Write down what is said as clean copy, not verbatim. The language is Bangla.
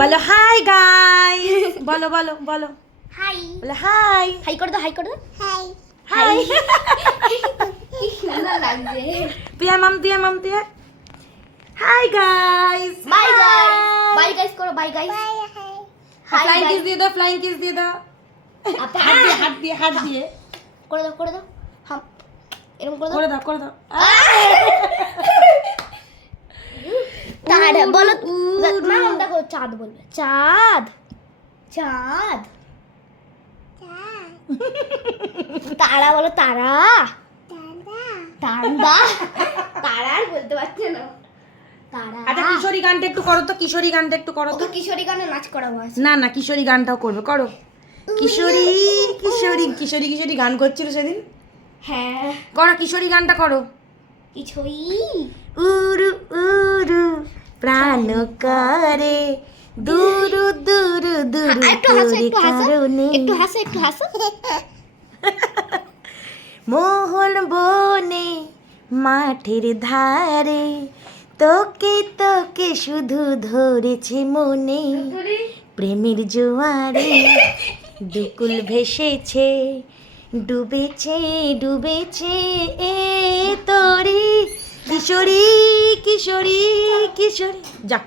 বলো হাই গাইস, বলো বলো বলো হাই বলো হাই হাই করে দাও, হাই করে দাও। Hi hi. কি সুন্দর লাগছে। তুই মাম তুই মাম তুই hi guys, bye guys, bye guys করো, bye guys. Hi flying guys kiss দিয়ে দাও, ফ্লাইং কিস দিয়ে দাও, হাত দিয়ে হাত দিয়ে হাত দিয়ে করে দাও, করে দাও। হাম এরকম করে দাও। করে দাও করে দাও। তারা বলো, মাম দেখো চাঁদ বলবে, চাঁদ চাঁদ। তারা বলো, তারা তারা তারা আর বলতে পারছে না। তারা আচ্ছা কিশোরী গানটা একটু করো তো, কিশোরী গানটা একটু করো তো। ওকে কিশোরী গানে নাচ করাবো আজ। না না কিশোরী গানটাও করবে, করো। কিশোরী কিশোরী কিশোরী কিশোরী গান করছিল সেদিন, হ্যাঁ করো কিশোরী গানটা করো। কিছুই উরু উরু প্রাণ করে দুরু দুরু দুরু একটু হাসো, তোরে একটু হাসো, কারণে একটু হাসো, একটু হাসো। মোহন বনে মাঠের ধারে তোকে তোকে শুধু ধরেছে মনে, প্রেমের জোয়ারে দুকুল ভেসেছে, ডুবেছে ডুবেছে এ তোরে কিশোরী কিশোরী কিশোরী। যা